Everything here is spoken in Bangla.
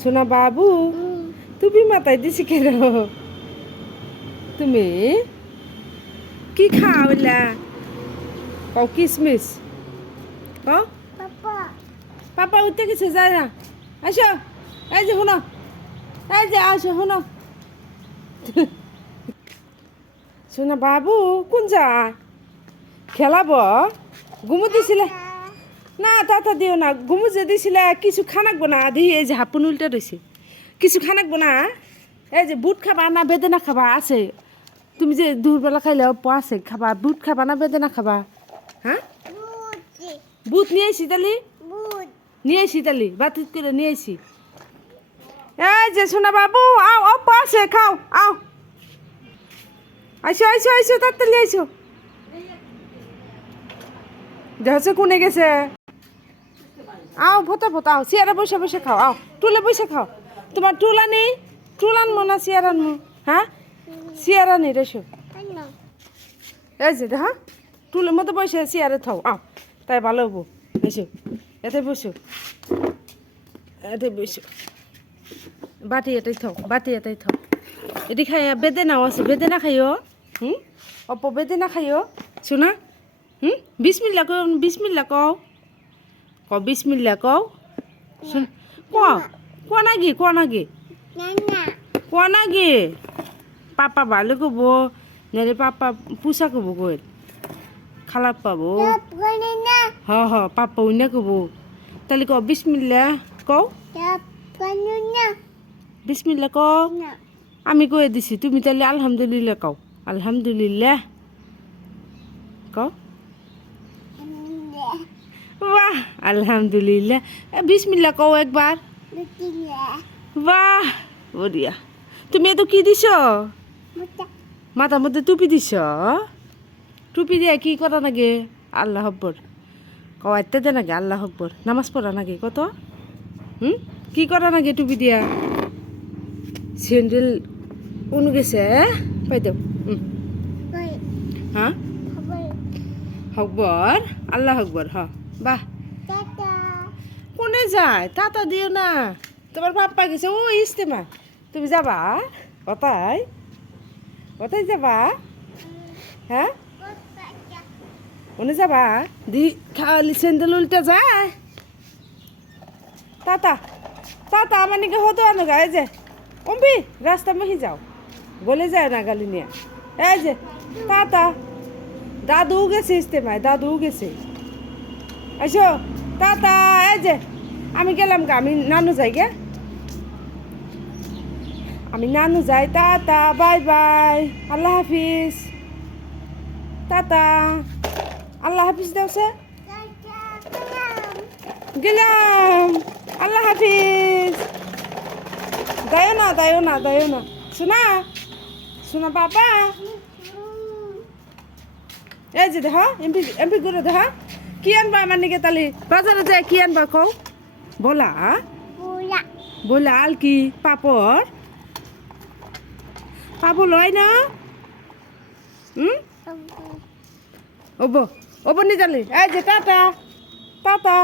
সোনা বাবু তুমি মাথায় দিছি কেন? তুমি কি খাওয়াইলা? কও কিসমিস কও। পাপা উঠতে গেছে, যায় না। আসো, এই যে শোনো, এই যে আসো শোনো। সোনা বাবু কোন যায়? খেলাবো? ঘুমো দিছিলে না? তাতা দিও না, ঘুমো যে দিছিলে কিছু খানাকবো না। দি এই যে হাপুন উল্টা রয়েছে, কিছু খানাকবো না। এই যে বুট খাবা না বেদনা খাবা আছে? তুমি যে দুপুরবেলা খাইলে আছে খাবা, বুট খাবা না বেদনা খাবা? হ্যাঁ, বুট নিয়ে আইসি তালি, নিয়ে আইসি তালি, বাতিত করে নিয়ে আইসি। এই যে সোনা বাবু আও, অপ্প আছে, খাও আও। আইসো আইসো আইসো, তাড়াতাড়ি আইসো। দেখছে কোনে গেছে? আও ফোটা ফোটা, আও চেয়ারে বসে বসে খাও, আও টুলে বসে খাও। তোমার টুল আনি, টুল আনবো না চেয়ার আনবো? হ্যাঁ, চেয়ার আনি রেসো। এই যে হ্যাঁ, টুলের মতো বসে চেয়ারে থাও, আও তাই ভালো হবো। এসো এতে বসো, এতে বসো। বাটি এটাই থাও, বাটি এটাই থাও। এটি খাই বেদেনাও আছে, বেদেনা খাইও। অপ বেদেনা খাইও শোনা। বিসমিল্লা কও, বিসমিল্লা কও, ক বিসমিল্লা কও। কোয়া নাকি, কোয়া নাকি, কোয়া নাকি? পাপা ভালো কব নারে, পাপা পুষা কব কই খারাপ পাবো। হ হ, পাপা উইনা কব। তাহলে ক বিসমিল্লা কও, বিসমিল্লা কও। আমি কয়ে দিছি, তুমি তাহলে আলহামদুলিল্লাহ কও। আলহামদুলিল্লাহ কও। বাহ, আলহামদুলিল্লাহ। বিসমিল্লাহ কও একবার। বাহ, বড়িয়া। তুমি এত কি দিছ? মাথার মধ্যে টুপি দিছ? টুপি দিয়ে কি করা নাকি? আল্লাহ হব্বর কওয়াইতে দে নাকি? আল্লাহ হব্বর নামাজ পড়া নাকি কত? কি করা নাকি টুপি দিয়া? স্যান্ডেল উনু গেছে পাই দেও। হ্যাঁ, হকবর, আল্লাহ হকবর। হ, বাহ। কোনে যায়? তাতা দিও না, তোমার পাপ্পা গেছে ও ইস্তেমা। তুমি যাবা কোথায়? কোথায় যাবা? হ্যাঁ, ওনে যাবা? দি খাওয়ালি স্যান্ডেল উল্টা যায়। তাতা তাতা আমার নাকি হতো আনো গা। এই যে অম্বি রাস্তা মহি যাও, বলে যায় না গালি নিয়ে। এই যে তাতা, দাদু গেছে ইস্তেমায়, দাদু গেছে। আইসো তাতা, এই যে আমি গেলাম গা, আমি নানু যাই গে, আমি নানু যাই। টাটা, বাই বাই, আল্লাহ হাফিজ। টাটা, আল্লাহ হাফিজ দেওছে, গেলাম, আল্লাহ হাফিজ। দায়ও না, দায়ও না, দায়ও না। শোনা, শোনা বাবা। এই যে দেখা এমপি, এমপি করে দেখা কি আনবা আমার নিকে? তালি বাজারে যায় কি আনবা কও? বলা বলা আল কি? পাপড়, পাবো লয় না? ওবো ওবো নি জালি। এই যে টাটা, টাটা।